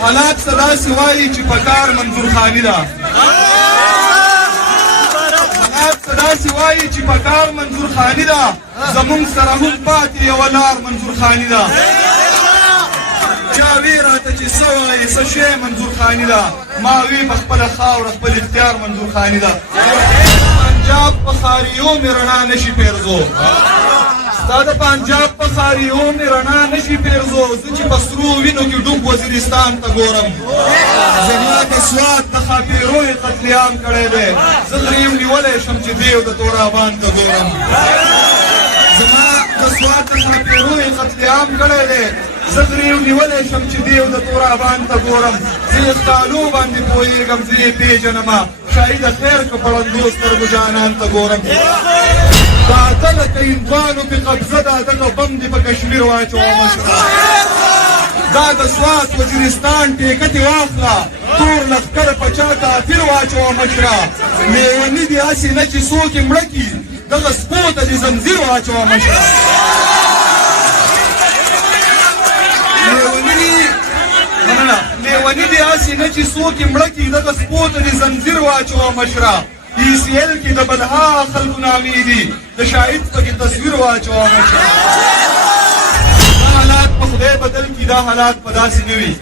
حالات صدا سوایی چې پکار منظور خانی ده حالات صدا سوایی چې پکار منظور خانی ده زمونږ سره هم پاتې یوه لار منظور خانی ده چا وی راته چې څه وایې څه شی منظور خانی ده ما وی په خپله خاوره خپل اختیار منظور خانی ده پنجاب په خاریو مې رڼا نشي پیرزو ستا د پنجاب په خاریو مې رڼا نشي پیرزو زه چې په سرو وینو کې ډوب وزیرستان ته ګورم زما د سوات د ښاپیرو یې قتل عام کړی دی زه غریم نیولی شم چې دیو د تورابان ته ګورم زما د سوات د ښاپیرو یې قتل عام کړی دی زه غریم نیولی شم چې دیو د تورابان ته ګورم زه یې ښکالو باندې پوهېږم زه یې پېژنمه شاهي د خیر که پړندو سترګو جانان ته ګورم دا دغه که هندوانو پې قبضه ده دغه بم دې په کشمیر واچوه مشره دا د سوات وزیرستان ټیکه دې واخله تور لښکر په چا کافر واچوه مشره لیوني دې هسې نه چې څوک یې مړه کي دغه سپو ته دې زنځیر واچوه مشره لیوني دې هسې نه چې څوک یې مړه کي دغه سپو ته دې زنځیر واچوه مشره ECL کې د بلها خلکو نامې دي د شاهد پکې تصویر واچوه مشره دا حالات په خدای بدل کړي دا حالات په داسې نه وي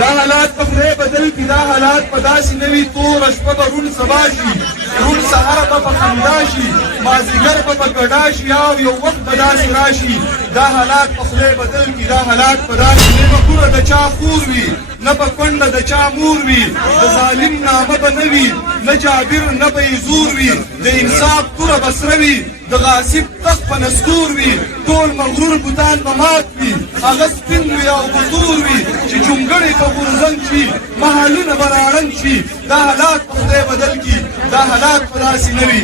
دا حالات په خدای بدل کړي دا حالات په داسې نه وي توره شپه به روڼ سبا شي روڼ سهار به په خندا شي مازدیګر به په ګډا شي او یو وخت به داسې راشي دا حالات په خدای بدل کړي دا حالات په داسې نه به کوره د چا خور وي نه به کونډه د چا مور وي د ظالم نامه به نه وي نه جابر نه به یې زور وي د انصاف توره به سره وي د غاصب تخت په نسکور وي ټول مغرور بوتان به مات وي هغه سپین وي او به تور وي چې جونګړې په غورځنګ شي محلونه به راړنګ شي دا حالات په خدای بدل کړي دا حالات په داسې نه وي